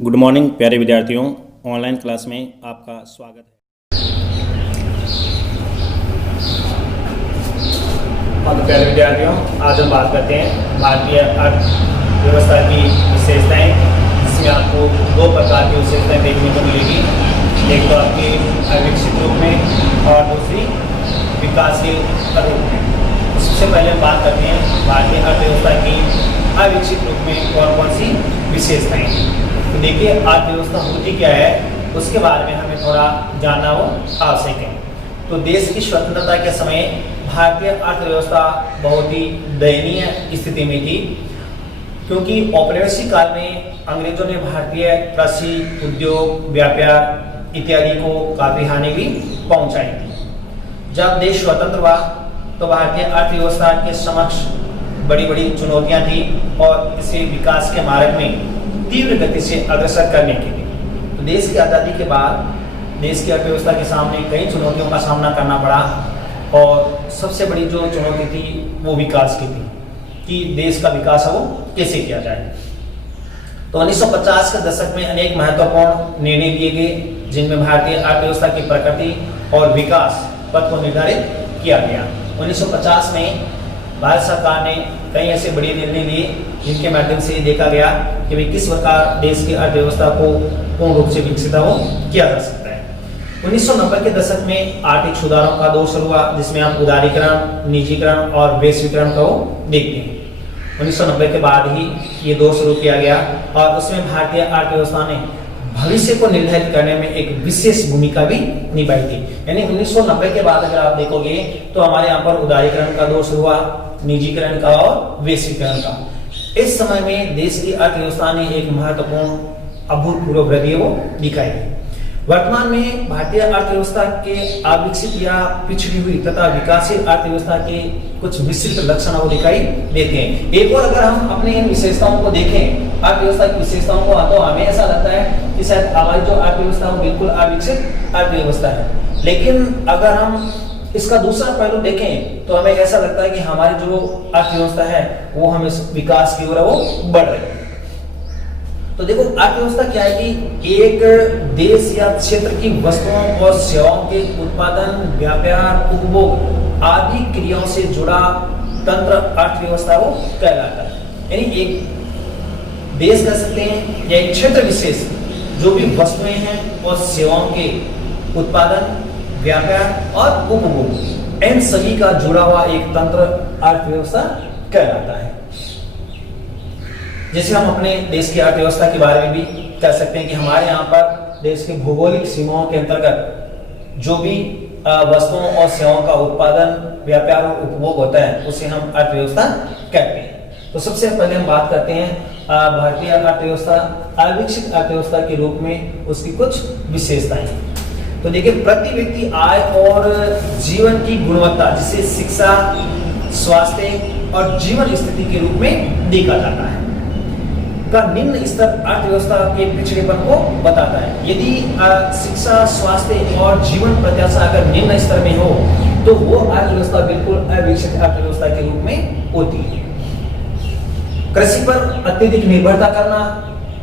Good morning प्यारे विद्यार्थियों, online class में आपका स्वागत है। तो प्यारे विद्यार्थियों, आज हम बात करते हैं भारतीय अर्थव्यवस्था की विशेषताएं, जिसमें आपको दो प्रकार की विशेषताएं देखने को मिलेगी। एक तो आपकी अविकसित रूप में और दूसरी विकासशील रूप में। सबसे पहले हम बात करते हैं भारतीय अर्थव्यवस्था की अविकसित रूप में कौन कौन सी विशेषताएं। तो देखिए, अर्थव्यवस्था होती क्या है उसके बारे में हमें थोड़ा जानना हो आवश्यक है। तो देश की स्वतंत्रता के समय भारतीय अर्थव्यवस्था बहुत ही दयनीय स्थिति में थी, क्योंकि औपनिवेशिक काल में अंग्रेजों ने भारतीय कृषि, उद्योग, व्यापार इत्यादि को काफी हानि भी पहुंचाई थी। जब देश स्वतंत्र हुआ तो भारतीय अर्थव्यवस्था के समक्ष बड़ी बड़ी चुनौतियां थी और इसे विकास के मार्ग में तीव्र गति से अग्रसर करने के लिए। तो देश की आज़ादी के बाद देश की अर्थव्यवस्था के सामने कई चुनौतियों का सामना करना पड़ा, और सबसे बड़ी जो चुनौती थी वो विकास की थी कि देश का विकास है वो कैसे किया जाए। तो 1950 के दशक में अनेक महत्वपूर्ण निर्णय लिए गए, जिनमें भारतीय अर्थव्यवस्था की प्रकृति और विकास पथ को निर्धारित किया गया। 1950 में भारत सरकार ने कई ऐसे बड़े निर्णय लिए जिनके माध्यम से देखा गया कि भाई किस प्रकार देश की अर्थव्यवस्था को पूर्ण रूप से विकसित किया जा सकता है। 1990 के दशक में आर्थिक सुधारों का दौर शुरू हुआ, जिसमें आप उदारीकरण, निजीकरण और वैश्वीकरण को देखते हैं। 1990 के बाद ही ये दौर शुरू किया गया और उसमें भारतीय अर्थव्यवस्था ने भविष्य को निर्धारित करने में एक विशेष भूमिका भी निभाई थी। यानी 1990 के बाद अगर आप देखोगे तो हमारे यहाँ पर उदारीकरण का दौर शुरू हुआ, निजीकरण का और वैश्वीकरण का। इस समय में देश की अर्थव्यवस्था ने एक महत्वपूर्ण अभूतपूर्व वृद्धि वो दिखाई। वर्तमान में भारतीय अर्थव्यवस्था के अविकसित या पिछड़ी हुई तथा विकासशील अर्थव्यवस्था के कुछ मिश्रित लक्षण वो दिखाई देते हैं। एक और अगर हम अपने इन विशेषताओं को देखें, अर्थव्यवस्था की विशेषताओं को, तो हमें ऐसा लगता है कि शायद हमारी जो अर्थव्यवस्था है बिल्कुल अविकसित अर्थव्यवस्था है। लेकिन अगर हम इसका दूसरा पहलू देखें तो हमें ऐसा लगता है कि हमारी जो अर्थव्यवस्था है वो हम इस विकास की ओर वो बढ़ रही है। तो देखो, अर्थव्यवस्था क्या है कि एक देश या क्षेत्र की वस्तुओं और सेवाओं के उत्पादन, व्यापार, उपभोग आदि क्रियाओं से जुड़ा तंत्र अर्थव्यवस्था वो कहलाता है। यानी एक देश कह सकते हैं या एक क्षेत्र विशेष जो भी वस्तुएं हैं और सेवाओं के उत्पादन, व्यापार और उपभोग, इन सभी का जुड़ा हुआ एक तंत्र अर्थव्यवस्था कहलाता है। जैसे हम अपने देश की अर्थव्यवस्था के बारे में भी कह सकते हैं कि हमारे यहाँ पर देश के भौगोलिक सीमाओं के अंतर्गत जो भी वस्तुओं और सेवाओं का उत्पादन, व्यापार और उपभोग होता है उसे हम अर्थव्यवस्था कहते हैं। तो सबसे पहले हम बात करते हैं भारतीय अर्थव्यवस्था अविकसित अर्थव्यवस्था के रूप में उसकी कुछ विशेषताएं। तो देखिए, प्रति व्यक्ति आय और जीवन की गुणवत्ता, जिसे शिक्षा, स्वास्थ्य और जीवन स्थिति के रूप में देखा जाता है, का निम्न स्तर अर्थव्यवस्था के पिछड़ेपन को बताता है। यदि शिक्षा, स्वास्थ्य और जीवन प्रत्याशा अगर निम्न स्तर में हो तो वो अर्थव्यवस्था बिल्कुल अविकसित अर्थव्यवस्था के रूप में होती है। कृषि पर अत्यधिक निर्भरता करना,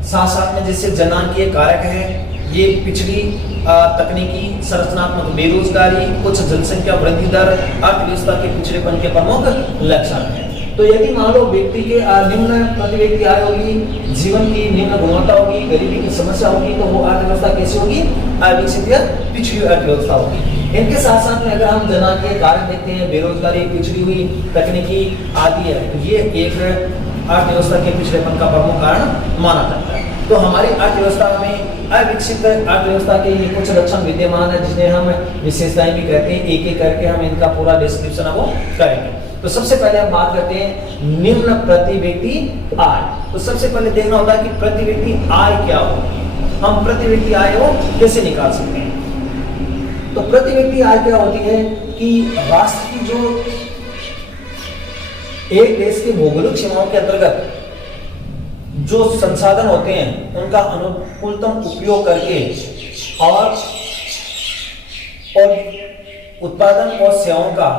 साथ साथ में जैसे जनांकीय कारक है, ये पिछड़ी तकनीकी, संरचनात्मक बेरोजगारी, उच्च जनसंख्या वृद्धि दर अर्थव्यवस्था के पिछड़ेपन के प्रमुख लक्षण है। तो यदि मान लो व्यक्ति के निम्न प्रति व्यक्ति आय होगी, जीवन की निम्न गुणवत्ता होगी, गरीबी की समस्या होगी, तो वो अर्थव्यवस्था कैसी होगी? अविकसित या पिछड़ी हुई अर्थव्यवस्था होगी। इनके साथ साथ में अगर हम जनांकीय कारक देखते हैं, बेरोजगारी, पिछड़ी हुई तकनीकी आदि है, तो ये एक अर्थव्यवस्था के पिछड़ेपन का प्रमुख कारण माना जाता है। तो हमारी अर्थव्यवस्था में अविकसित अर्थव्यवस्था के ये कुछ लक्षण विद्यमान है, जिन्हें हम विशेषताएं भी कहते हैं। एक एक करके हम इनका पूरा डिस्क्रिप्शन वो करेंगे। तो सबसे पहले हम बात करते हैं निम्न प्रति व्यक्ति आय। तो सबसे पहले देखना होता है कि प्रति व्यक्ति आय क्या होती है, हम प्रति व्यक्ति आय वो कैसे निकाल सकते हैं। तो प्रति व्यक्ति आय क्या होती है कि राष्ट्र की जो एक देश के भौगोलिक सीमाओं के अंतर्गत जो संसाधन होते हैं उनका अनुकूलतम उपयोग करके और उत्पादन और सेवाओं का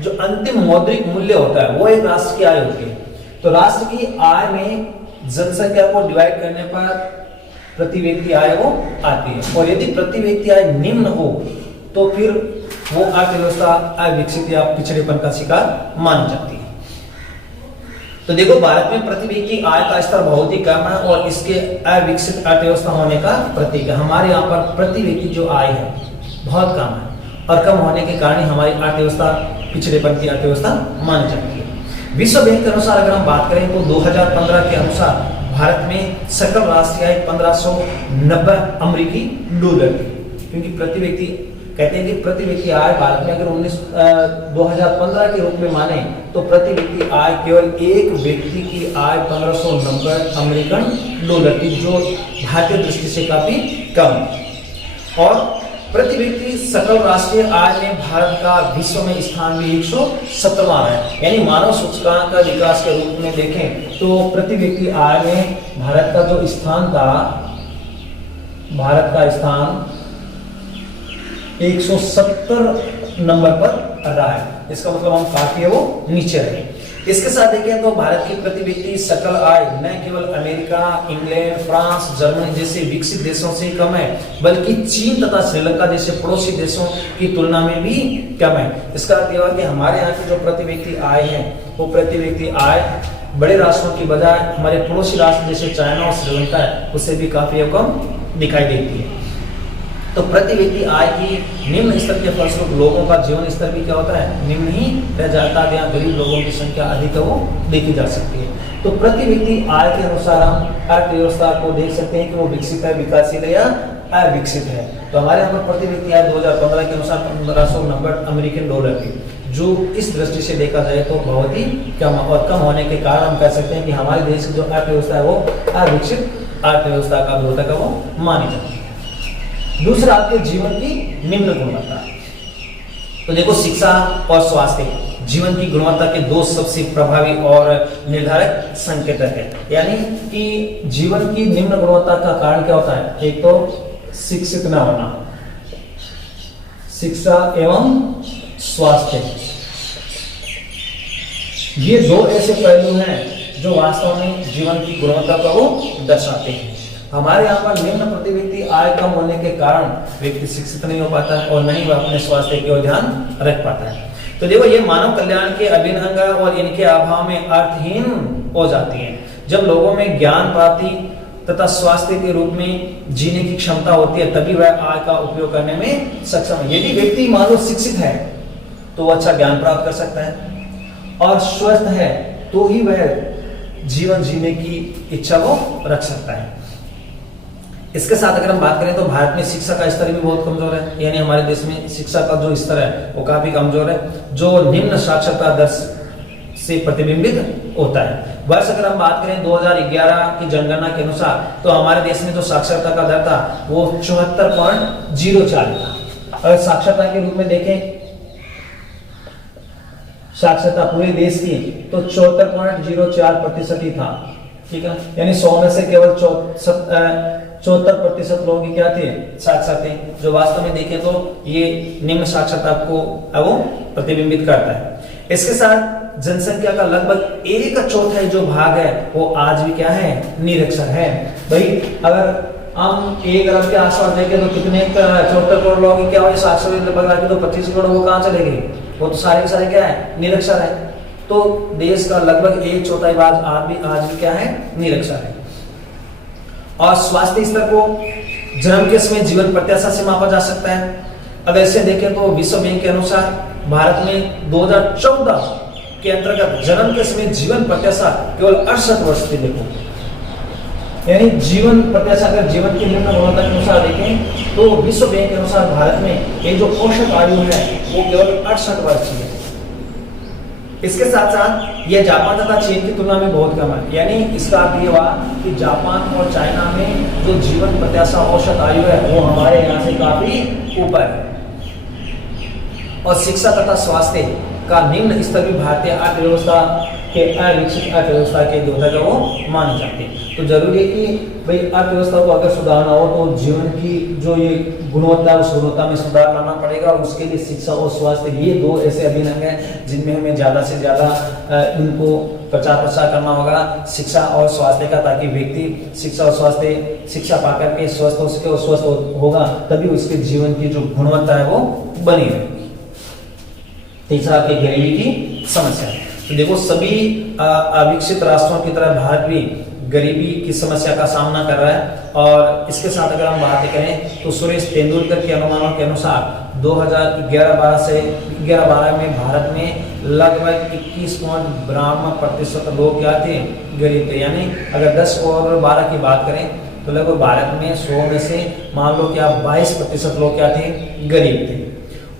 जो अंतिम मौद्रिक मूल्य होता है वो एक राष्ट्र की आय होती है। तो राष्ट्र की आय में जनसंख्या को डिवाइड करने पर प्रति व्यक्ति आय वो आती है। और यदि प्रति व्यक्ति आय निम्न हो तो फिर वो अर्थव्यवस्था अविकसित या पिछड़ेपन का शिकार मानी जाती है। तो देखो, भारत में प्रति व्यक्ति आय का स्तर बहुत ही कम है और इसके अविकसित अर्थव्यवस्था होने का प्रतीक है। हमारे यहाँ पर प्रति व्यक्ति जो आय है बहुत कम है और कम होने के कारण हमारी अर्थव्यवस्था पिछड़ेपन की अर्थव्यवस्था मानी जाती है। विश्व बैंक के अनुसार अगर हम बात करें तो 2015 के अनुसार भारत में सकल राष्ट्रीय आय 1590 अमेरिकी डॉलर थी। क्योंकि प्रति व्यक्ति कहते हैं कि प्रति व्यक्ति आय भारत में अगर 2015 के रूप में माने तो प्रति व्यक्ति आय केवल एक व्यक्ति की आय 1590 अमेरिकन डॉलर थी, जो भारतीय दृष्टि से काफी कम। और प्रति व्यक्ति सकल राष्ट्रीय आय में भारत का विश्व में स्थान भी 117वां है। यानी मानव सूचकांक का विकास के रूप में देखें तो प्रति व्यक्ति आय में भारत का जो स्थान था, भारत का स्थान 170 नंबर पर रहा है। इसका मतलब हम काफी है वो नीचे रहे। इसके साथ देखें तो भारत की प्रति व्यक्ति सकल आय न केवल अमेरिका, इंग्लैंड, फ्रांस, जर्मनी जैसे विकसित देशों से कम है, बल्कि चीन तथा श्रीलंका जैसे पड़ोसी देशों की तुलना में भी कम है। इसका अर्थ यह है कि हमारे यहाँ की जो प्रति व्यक्ति आय है वो प्रति व्यक्ति आय बड़े राष्ट्रों की बजाय हमारे पड़ोसी राष्ट्र जैसे चाइना और श्रीलंका है उससे भी काफी कम दिखाई देती है। तो प्रति व्यक्ति आय की निम्न स्तर के फलस्वरूप लोगों का जीवन स्तर भी क्या होता है, निम्न ही रह जाता है। यहाँ गरीब लोगों की संख्या अधिक है वो देखी जा सकती है। तो प्रति व्यक्ति आय के अनुसार हम अर्थव्यवस्था को देख सकते हैं कि वो विकसित है, विकासशील है या अविकसित है। तो हमारे यहाँ पर प्रति व्यक्ति आय 2015 के अनुसार 1590 अमेरिकन डॉलर थी, जो इस दृष्टि से देखा जाए तो बहुत ही कम, और कम होने के कारण हम कह सकते हैं कि हमारे देश की जो अर्थव्यवस्था है वो अविकसित अर्थव्यवस्था का द्योतक है वो मानी जाती है। दूसरा आपके जीवन की निम्न गुणवत्ता। तो देखो, शिक्षा और स्वास्थ्य जीवन की गुणवत्ता के दो सबसे प्रभावी और निर्धारक संकेतक है। यानी कि जीवन की निम्न गुणवत्ता का कारण क्या होता है, एक तो शिक्षित न होना, शिक्षा एवं स्वास्थ्य, ये दो ऐसे पहलू हैं जो वास्तव में जीवन की गुणवत्ता को वो दर्शाते हैं। हमारे यहाँ पर निम्न प्रति व्यक्ति आय कम होने के कारण व्यक्ति शिक्षित नहीं हो पाता है और नहीं वह अपने स्वास्थ्य की ओर ध्यान रख पाता है। तो देखो, ये मानव कल्याण के अभिन्न अंग और इनके अभाव में अर्थहीन हो जाती है। जब लोगों में ज्ञान प्राप्ति तथा स्वास्थ्य के रूप में जीने की क्षमता होती है तभी वह आय का उपयोग करने में सक्षम है। यदि व्यक्ति मान लो शिक्षित है तो अच्छा ज्ञान प्राप्त कर सकता है और स्वस्थ है तो ही वह जीवन जीने की इच्छा को रख सकता है। इसके साथ अगर हम बात करें तो भारत में शिक्षा का स्तर भी बहुत कमजोर है। यानी हमारे देश में शिक्षा का जो स्तर है वो काफी कमजोर है, जो निम्न साक्षरता दर से प्रतिबिंबित होता है। वर्ष अगर हम बात करें 2011 की जनगणना के अनुसार तो हमारे देश में जो साक्षरता का दर था वो 74.04 था। अगर साक्षरता के रूप में देखें साक्षरता पूरे देश की तो 74.04% ही था। ठीक है, यानी 100 में से केवल 74% लोगों की क्या थे, साक्षर थे, जो वास्तव में देखें तो ये निम्न साक्षरता को वो प्रतिबिंबित करता है। इसके साथ जनसंख्या का लगभग 1/4 जो भाग है वो आज भी क्या है, निरक्षर है। भाई अगर हम 1 अरब के आसपास देखें तो कितने 74 करोड़ लोगों की क्या हुई साक्षर, लगभग तो 25 करोड़ वो कहाँ चले गए, वो तो सारे के सारे क्या है, निरक्षर है। तो देश का लगभग 1/4 भाग आज भी क्या है, निरक्षर है। और स्वास्थ्य स्तर को जन्म के समय जीवन प्रत्याशा से मापा जा सकता है। अगर इसे देखें तो विश्व बैंक के अनुसार भारत में 2014 के अंतर्गत जन्म के समय जीवन प्रत्याशा केवल 68 वर्ष थी। देखो, यानी जीवन प्रत्याशा अगर जीवन की निम्न गुणवत्ता के अनुसार देखें तो विश्व बैंक के अनुसार भारत में ये जो औसत आयु है वो केवल 68 वर्ष की है। इसके साथ साथ यह जापान तथा चीन की तुलना में बहुत कम है। यानी इसका अर्थ ये हुआ कि जापान और चाइना में जो जीवन प्रत्याशा औसत आयु है वो हमारे यहाँ से काफी ऊपर है। और शिक्षा तथा स्वास्थ्य का निम्न स्तर भी भारतीय अर्थव्यवस्था के अविकसित अर्थव्यवस्था के द्योतक है वो माने जाते हैं। तो जरूरी है कि भाई अर्थव्यवस्था को अगर सुधारना हो तो जीवन की जो ये गुणवत्ता है उस गुणवत्ता में सुधार लाना पड़ेगा, और उसके लिए शिक्षा और स्वास्थ्य ये दो ऐसे अभिन्न हैं जिनमें हमें ज़्यादा से ज़्यादा इनको प्रचार प्रसार करना होगा, शिक्षा और स्वास्थ्य का, ताकि व्यक्ति शिक्षा और स्वास्थ्य शिक्षा पाकर के स्वस्थ हो सके, और स्वस्थ होगा तभी उसके जीवन की जो गुणवत्ता है वो बनी रहेगी। तीसरा आपकी गरीबी की समस्या है। तो देखो सभी अविकसित राष्ट्रों की तरह भारत भी गरीबी की समस्या का सामना कर रहा है, और इसके साथ अगर हम बात करें तो सुरेश तेंदुलकर के अनुमानों के अनुसार 2011-12 में भारत में लगभग 21.52% लोग क्या थे, गरीब थे। यानी अगर 10 और 12 की बात करें तो लगभग भारत में 100 में से मान लो क्या 22% लोग क्या थे, गरीब थे,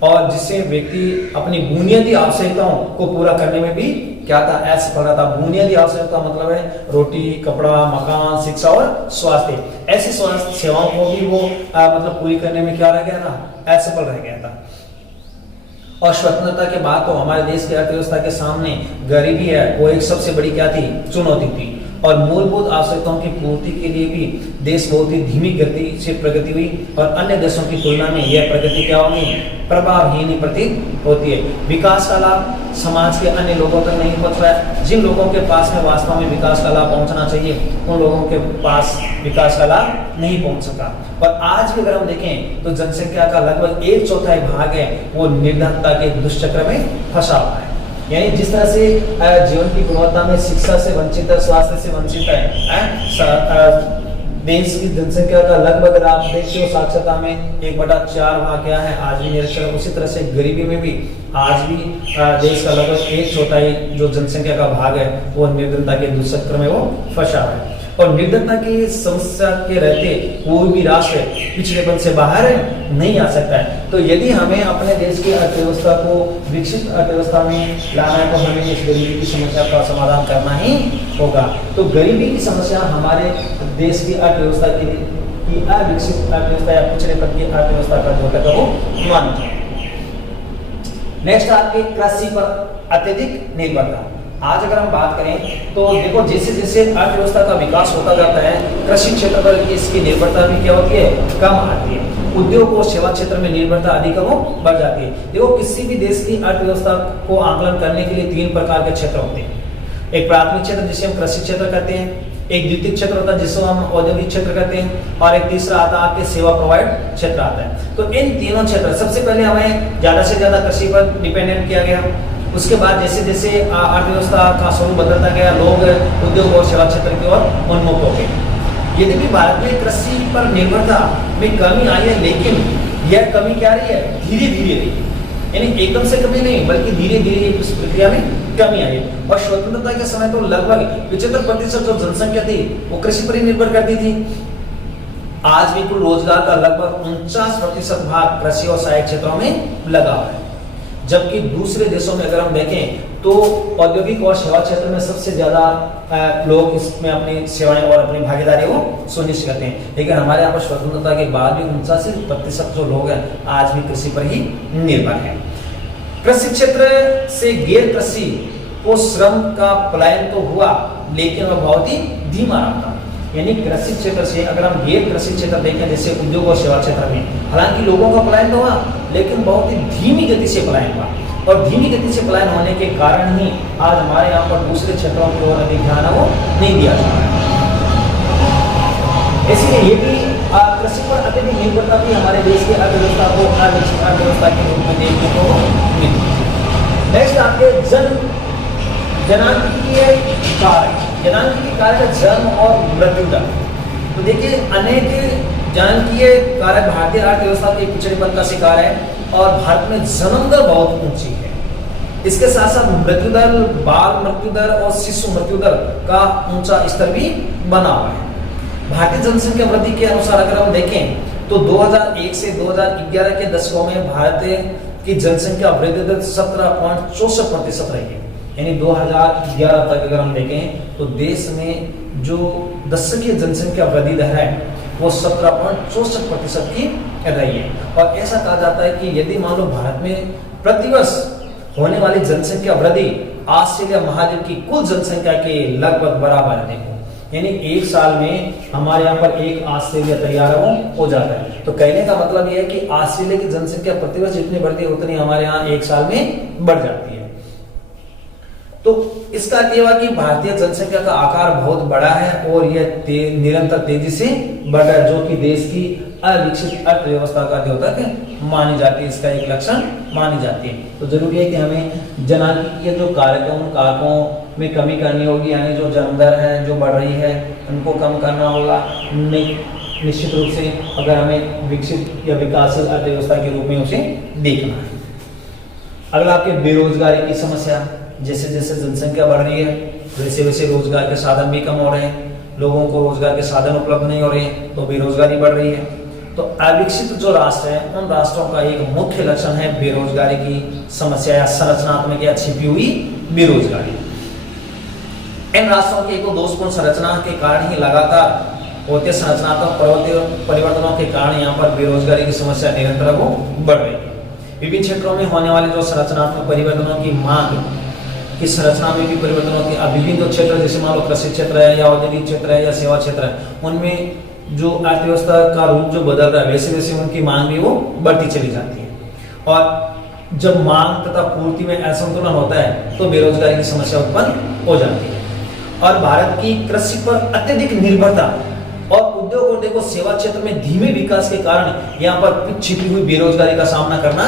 और जिससे व्यक्ति अपनी बुनियादी आवश्यकताओं को पूरा करने में भी क्या था, असफल रहा था। बुनियादी आवश्यकता मतलब है रोटी, कपड़ा, मकान, शिक्षा और स्वास्थ्य। ऐसी स्वास्थ्य सेवाओं को भी वो मतलब पूरी करने में क्या रह गया था, असफल रह गया था। और स्वतंत्रता के बाद तो हमारे देश की अर्थव्यवस्था के सामने गरीबी है वो एक सबसे बड़ी क्या थी, चुनौती थी, और मूलभूत आवश्यकताओं की पूर्ति के लिए भी देश बहुत ही धीमी गति से प्रगति हुई, और अन्य देशों की तुलना में यह प्रगति क्या होगी, प्रभावहीन प्रतीत होती है। विकास का लाभ समाज के अन्य लोगों तक नहीं पहुंच रहा है। जिन लोगों के पास में वास्तव में विकास का लाभ पहुंचना चाहिए उन लोगों के पास विकास का लाभ नहीं पहुंच सका। और आज भी अगर हम देखें तो जनसंख्या का लगभग 1/4 भाग है वो निर्धनता के दुष्चक्र में फंसा हुआ है। यानी जिस तरह से जीवन की गुणवत्ता में शिक्षा से वंचित है, स्वास्थ्य से वंचित है, देश की जनसंख्या का लगभग अगर आप देखते हो साक्षरता में 1/4 भाग क्या है, आज भी निरक्षर। उसी तरह से गरीबी में भी आज भी देश का लगभग 1/4 जो जनसंख्या का भाग है वो निर्धनता के दुष्चक्र में वो फंसा है। और निर्धनता की समस्या के रहते कोई भी राष्ट्र पिछड़ेपन से बाहर नहीं आ सकता है। तो यदि हमें अपने देश की अर्थव्यवस्था को विकसित अर्थव्यवस्था में लाना है तो हमें इस गरीबी की समस्या का समाधान करना ही होगा। तो गरीबी की समस्या हमारे देश की अर्थव्यवस्था की अविकसित अर्थव्यवस्था या पिछड़ेपन की अर्थव्यवस्था का द्योतक है वो मानी जाए। नेक्स्ट आपके कृषि पर अत्यधिक निर्भरता। आज अगर हम बात करें तो देखो जैसे जैसे अर्थव्यवस्था का विकास होता जाता है कृषि क्षेत्र पर इसकी निर्भरता भी क्या होती है, कम आती है। उद्योग और सेवा क्षेत्र में निर्भरता अधिक वो बढ़ जाती है। देखो किसी भी देश की अर्थव्यवस्था को आकलन करने के लिए 3 प्रकार के क्षेत्र होते हैं। एक प्राथमिक क्षेत्र जिसे हम कृषि क्षेत्र कहते हैं, एक द्वितीय क्षेत्र होता है जिसको हम औद्योगिक क्षेत्र कहते हैं, और एक तीसरा आता है आपके सेवा प्रोवाइड क्षेत्र आता है। तो इन तीनों क्षेत्र सबसे पहले हमें ज्यादा से ज्यादा कृषि पर डिपेंडेंट किया गया। उसके बाद जैसे जैसे अर्थव्यवस्था का स्वरूप बदलता गया लोग उद्योग और सेवा क्षेत्र की ओर उन्मुख हो गए। यदि भी भारत में कृषि पर निर्भरता में कमी आई है, लेकिन यह कमी क्या रही है, धीरे धीरे रही है। यानी एकदम से कमी नहीं बल्कि धीरे धीरे इस प्रक्रिया में कमी आई है। और स्वतंत्रता के समय तो लगभग 75% जो जनसंख्या थी वो कृषि पर ही निर्भर करती थी। आज भी कुल रोजगार का लगभग 49% भाग कृषि और सहायक क्षेत्रों में लगा हुआ है। जबकि दूसरे देशों में अगर हम देखें तो औद्योगिक और सेवा क्षेत्र में सबसे ज्यादा लोग इसमें अपनी सेवाएं और अपनी भागीदारी को सुनिश्चित करते हैं। लेकिन हमारे यहाँ पर स्वतंत्रता के बाद भी 49% जो लोग हैं आज भी कृषि पर ही निर्भर है। कृषि क्षेत्र से गैर कृषि को श्रम का पलायन तो हुआ लेकिन वह बहुत ही धीमा रहा था। यानी कृषि क्षेत्र से अगर हम गैर कृषि क्षेत्र देखें जैसे उद्योग और सेवा क्षेत्र में, हालांकि लोगों का पलायन तो हुआ लेकिन बहुत ही धीमी गति से पलायन हुआ, और धीमी गति से पलायन होने के कारण ही आज हमारे यहाँ पर दूसरे क्षेत्रों की ओर अधिक ध्यान वो नहीं दिया जा रहा है। इसलिए ये भी कृषि पर अत्यधिक निर्भरता भी हमारे देश की अर्थव्यवस्था को अर्थव्यवस्था के रूप में देखने को मिलती है। नेक्स्ट आपके जनांकीय कारक जन्म और मृत्यु दर। तो देखिए अनेक जनांकीय कारक भारतीय अर्थव्यवस्था के पिछड़ेपन का शिकार है, और भारत में जन्म दर बहुत ऊंची है। इसके साथ साथ मृत्यु दर, बाल मृत्यु दर और शिशु मृत्यु दर का ऊंचा स्तर भी बना हुआ है। भारतीय जनसंख्या वृद्धि के अनुसार अगर हम देखें तो 2001 से 2011 के दशकों में भारत की जनसंख्या वृद्धि दर 17.64% रही है। यानी 2011 तक अगर हम देखें तो देश में जो दशकीय जनसंख्या वृद्धि दर है वो 17.64% की रही है। और ऐसा कहा जाता है कि यदि मान लो भारत में प्रतिवर्ष होने वाली जनसंख्या वृद्धि ऑस्ट्रेलिया महाद्वीप की कुल जनसंख्या के लगभग बराबर है। देखो यानी एक साल में हमारे यहाँ पर एक ऑस्ट्रेलिया तैयार हो जाता है। तो कहने का मतलब यह है कि ऑस्ट्रेलिया की जनसंख्या प्रतिवर्ष जितनी बढ़ती है उतनी हमारे यहाँ एक साल में बढ़ जाती है। तो इसका अर्थ यह हुआ कि भारतीय जनसंख्या का आकार बहुत बड़ा है और यह निरंतर तेजी से बढ़ रहा है, जो कि देश की अविकसित अर्थव्यवस्था का द्योतक मानी जाती है, इसका एक लक्षण मानी जाती है। तो जरूरी है कि हमें जनसांख्यिकीय जो कारकों में कमी करनी होगी, यानी जो जन्म दर है जो बढ़ रही है उनको कम करना होगा। निश्चित रूप से अगर हमें विकसित या विकासशील अर्थव्यवस्था के रूप में उसे देखना है। अगला आपके बेरोजगारी की समस्या, जैसे जैसे जनसंख्या बढ़ रही है वैसे वैसे रोजगार के साधन भी कम हो रहे हैं, लोगों को रोजगार के साधन उपलब्ध नहीं हो रहे हैं, तो बेरोजगारी बढ़ रही है। तो अविकसित जो राष्ट्र है उन राष्ट्रों का एक मुख्य लक्षण है बेरोजगारी की समस्या या संरचनात्मक या छिपी हुई बेरोजगारी। इन राष्ट्रों की एक दोषपूर्ण संरचना के कारण ही लगातार होते संरचनात्मक परिवर्तनों के कारण यहाँ पर बेरोजगारी की समस्या निरंतर वो बढ़ रही है। विभिन्न क्षेत्रों में होने वाले जो संरचनात्मक परिवर्तनों की मांग की संरचना में भी परिवर्तनों की विभिन्न जो क्षेत्र, जैसे मान लो कृषि क्षेत्र है या औद्योगिक क्षेत्र है या सेवा क्षेत्र है, उनमें जो अर्थव्यवस्था का रूप जो बदल रहा है वैसे वैसे उनकी मांग भी वो बढ़ती चली जाती है। और जब मांग तथा पूर्ति में असंतुलन होता है तो बेरोजगारी की समस्या उत्पन्न हो जाती है। और भारत की कृषि पर अत्यधिक निर्भरता और उद्योग और देखो सेवा क्षेत्र में धीमे विकास के कारण यहाँ पर छिपी हुई बेरोजगारी का सामना करना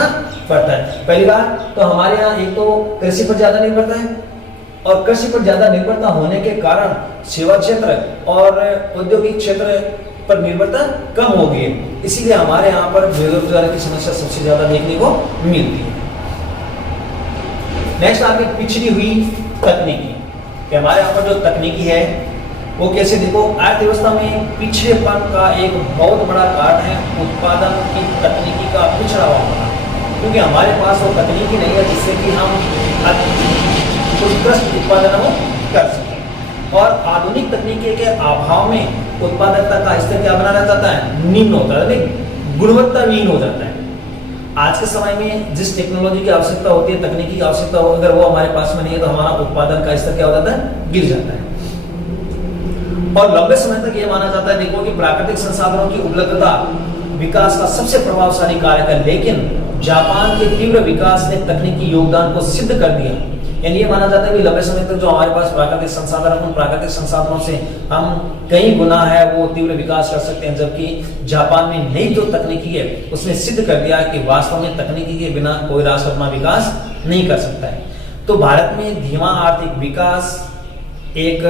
पड़ता है। पहली बात तो हमारे यहाँ एक तो कृषि पर ज्यादा निर्भरता है और कृषि पर ज्यादा निर्भरता होने के कारण सेवा क्षेत्र और औद्योगिक क्षेत्र पर निर्भरता कम हो गई है, इसीलिए हमारे यहाँ पर बेरोजगारी की समस्या सबसे ज्यादा देखने को मिलती है। नेक्स्ट आपकी पिछड़ी हुई तकनीकी, हमारे यहाँ पर जो तकनीकी है वो कैसे, देखो अर्थव्यवस्था में पिछड़ेपन का एक बहुत बड़ा कारण है उत्पादन की तकनीकी का पिछड़ा हुआ होना, क्योंकि हमारे पास वो तकनीकी नहीं है जिससे कि हम उत्कृष्ट उत्पादन कर सकें। और आधुनिक तकनीकी के अभाव में उत्पादकता का स्तर क्या बना रह जाता है, निम्न होता है, गुणवत्ताहीन हो जाता है। आज के समय में जिस टेक्नोलॉजी की आवश्यकता होती है, तकनीकी की आवश्यकता हो, अगर वो हमारे पास में नहीं है तो हमारा उत्पादन का स्तर क्या हो जाता है, गिर जाता है। और लंबे समय तक ये माना जाता है देखो कि प्राकृतिक संसाधनों की उपलब्धता विकास का सबसे प्रभावशाली कारक है, लेकिन जापान के तीव्र विकास ने तकनीकी योगदान को सिद्ध कर दिया। यानी ये माना जाता है कि लंबे समय तक जो हमारे पास प्राकृतिक संसाधन है उन प्राकृतिक संसाधनों से हम कई गुना है वो तीव्र विकास कर सकते हैं, जबकि जापान में नई जो तकनीकी है उसने सिद्ध कर दिया कि वास्तव में तकनीकी के बिना कोई राष्ट्र अपना विकास नहीं कर सकता है। तो भारत में धीमा आर्थिक विकास एक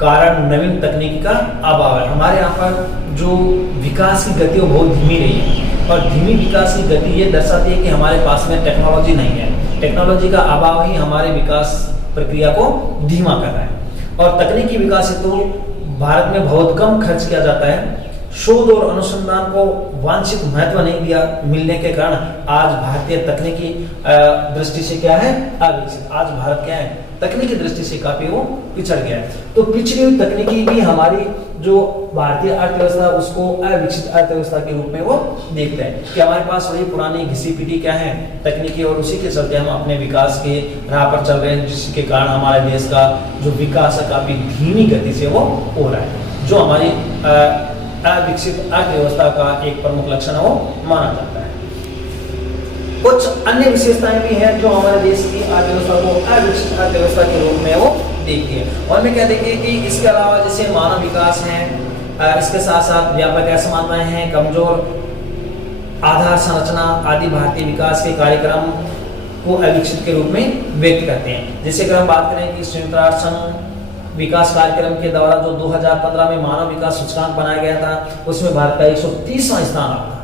कारण नवीन तकनीकी का अभाव है। हमारे यहाँ पर जो विकास की गति वो बहुत धीमी रही है और धीमी विकास की गति ये दर्शाती है कि हमारे पास में टेक्नोलॉजी नहीं है, टेक्नोलॉजी का अभाव ही हमारे विकास प्रक्रिया को धीमा कर रहा है। और तकनीकी विकास हेतु भारत में बहुत कम खर्च किया जाता है, शोध और अनुसंधान को वांछित महत्व नहीं दिया मिलने के कारण आज भारतीय तकनीकी दृष्टि से क्या है, अविकसित। आज भारत क्या है, तकनीकी दृष्टि से काफी वो पिछड़ गया है। तो पिछड़ी हुई तकनीकी भी हमारी जो भारतीय अर्थव्यवस्था उसको अविकसित अर्थव्यवस्था के रूप में वो देखते हैं कि हमारे पास वही पुरानी घिसी पिटी क्या है तकनीकी, और उसी के चलते हम अपने विकास के राह पर चल रहे हैं, जिसके कारण हमारे देश का जो विकास है काफी धीमी गति से वो हो रहा है, जो हमारी अविकसित अर्थव्यवस्था का एक प्रमुख लक्षण है वो माना जाता है। कुछ अन्य विशेषताएं भी हैं जो हमारे देश की अर्थव्यवस्था को अविकसित अर्थव्यवस्था के रूप में वो देखती है। और मैं क्या देखिए कि इसके अलावा जैसे मानव विकास है, इसके साथ साथ व्यापक असमानताएं हैं, कमजोर आधार संरचना आदि भारतीय विकास के कार्यक्रम को अविकसित के रूप में व्यक्त करते हैं। जैसे अगर हम बात करें कि संयुक्त राष्ट्र संघ विकास कार्यक्रम के द्वारा जो 2015 में मानव विकास सूचकांक बनाया गया था उसमें भारत का 130वां स्थान आता है।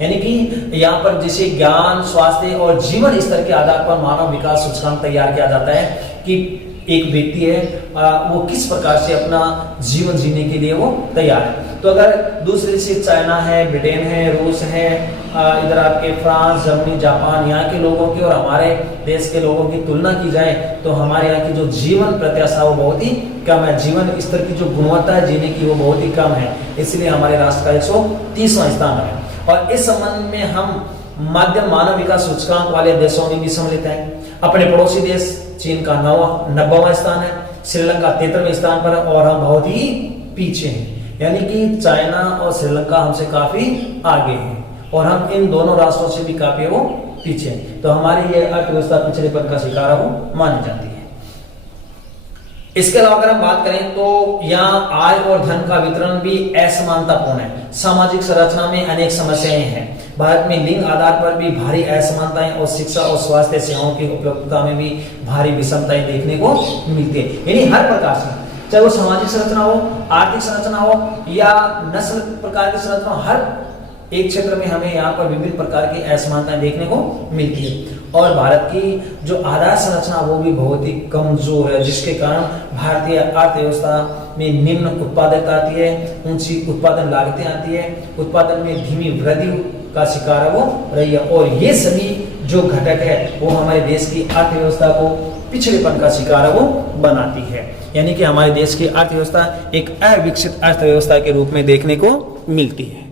यानी कि यहाँ पर जैसे ज्ञान, स्वास्थ्य और जीवन स्तर के आधार पर मानव विकास सूचकांक तैयार किया जाता है कि एक व्यक्ति है वो किस प्रकार से अपना जीवन जीने के लिए वो तैयार है। तो अगर दूसरे से चाइना है, ब्रिटेन है, रूस है, इधर आपके फ्रांस, जर्मनी, जापान, यहाँ के लोगों की और हमारे देश के लोगों की तुलना की जाए तो हमारे यहाँ की जो जीवन प्रत्याशा वो बहुत ही कम है, जीवन स्तर की जो गुणवत्ता है जीने की वो बहुत ही कम है, इसलिए हमारे राष्ट्र का 130वां स्थान है। और इस संबंध में हम मध्यम मानव विकास सूचकांक वाले देशों में भी सम्मिलित हैं। अपने पड़ोसी देश चीन का 90वां स्थान है, श्रीलंका 73वें स्थान पर है और हम बहुत ही पीछे हैं। यानी कि चाइना और श्रीलंका हमसे काफी आगे हैं और हम इन दोनों राष्ट्रों से भी काफी वो पीछे हैं। तो हमारी ये अर्थव्यवस्था पिछड़ेपन का शिकार वो मानी जाती है। इसके अलावा अगर हम बात करें तो यहाँ आय और धन का वितरण भी असमानतापूर्ण है। सामाजिक संरचना में अनेक समस्याएं हैं। भारत में लिंग आधार पर भी भारी असमानताएं और शिक्षा और स्वास्थ्य सेवाओं की उपलब्धता में भी भारी विषमताएं देखने को मिलती है। यानी हर प्रकार से, चाहे वो सामाजिक संरचना हो, आर्थिक संरचना हो या नस्ल प्रकार की संरचना हो, हर एक क्षेत्र में हमें यहाँ पर विभिन्न प्रकार की असमानताएं देखने को मिलती है। और भारत की जो आधार संरचना वो भी बहुत ही कमजोर है, जिसके कारण भारतीय अर्थव्यवस्था में निम्न उत्पादकता आती है, ऊंची उत्पादन लागतें आती है, उत्पादन में धीमी वृद्धि का शिकार वो रही है। और ये सभी जो घटक है वो हमारे देश की अर्थव्यवस्था को पिछड़ेपन का शिकार वो बनाती है। यानी कि हमारे देश की अर्थव्यवस्था एक अविकसित अर्थव्यवस्था के रूप में देखने को मिलती है।